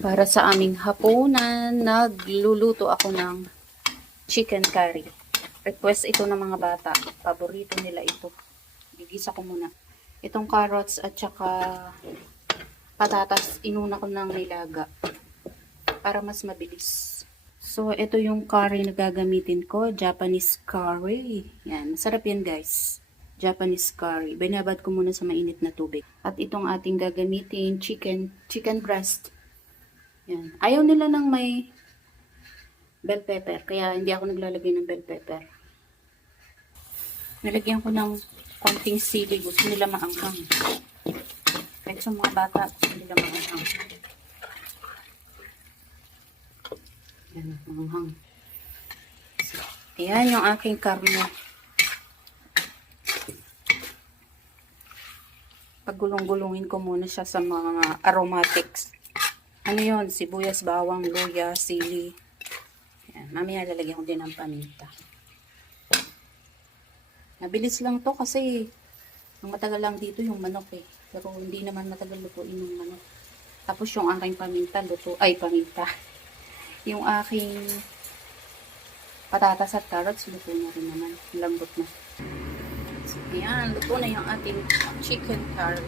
Para sa aming hapunan, nagluluto ako ng chicken curry. Request ito ng mga bata. Paborito nila ito. Gigisa ko muna. Itong carrots at saka patatas, inuna ko ng nilaga para mas mabilis. So, ito yung curry na gagamitin ko. Japanese curry. Yan. Masarap yan, guys. Japanese curry. Binabad ko muna sa mainit na tubig. At itong ating gagamitin, chicken breast. Yan. Ayaw nila ng may bell pepper. Kaya hindi ako naglalagay ng bell pepper. Nilagyan ko ng konting sili. Gusto nila maanghang. Kahit sa mga bata, gusto nila maanghang. Yan, maanghang. Ayan yung aking karne. Paggulong-gulungin ko muna siya sa mga aromatics. Ano yun? Sibuyas, bawang, luya, sili. Ayan, mamaya lalagyan ko din ng paminta. Mabilis lang to kasi ang matagal lang dito yung manok eh. Pero hindi naman matagal lutuin yung manok. Tapos yung aking paminta, paminta. Yung aking patatas at carrots, luto na rin naman. Lambot na. So, ayan, luto na yung ating chicken curry.